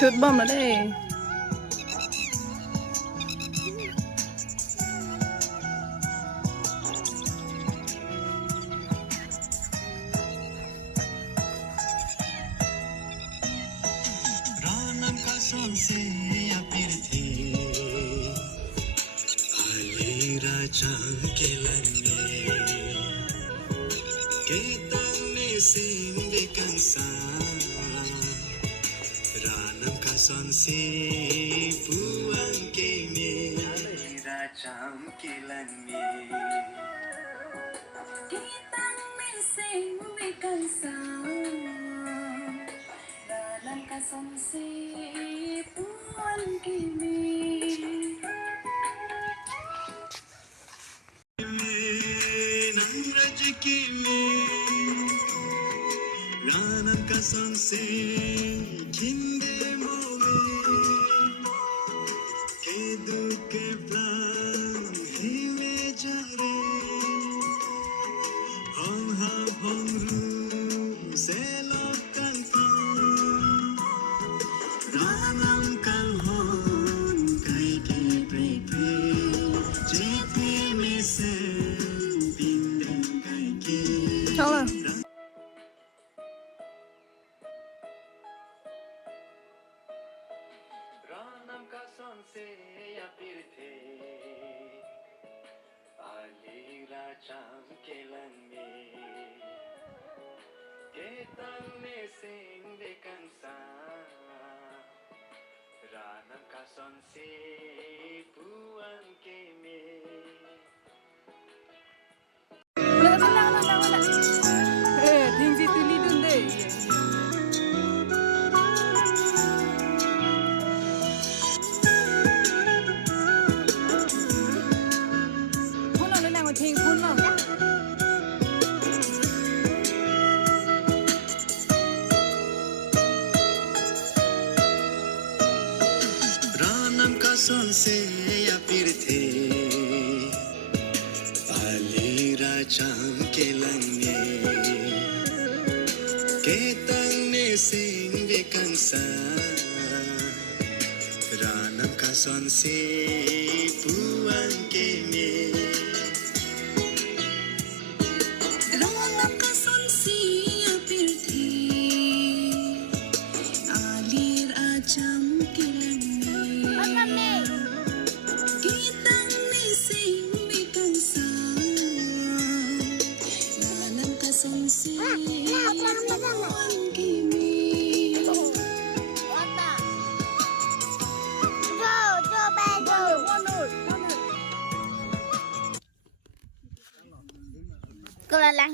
shoot bom ở đây. Son si puang ke me racham ke lan me kitang me sing me kansa dalam ka son si puang ke me nam raj ke me ranam ka son si khinde Chalo. Ranam ka son se ya pirthe ali racham ke lan me ketan me sing de kansa ranam ka son se puang ke me Wala. Eh, tinggi tuli dun deh. Phun lo nang thing phun lo. ranam ka son se ya pirthe ali racham ke lan me ketan me sing de kansa ranam ka son se puang ke me ranam ka son si apirthi alir acham ke lan me kitang me sing me kansa ranam ka son si puang ke me Kalau lah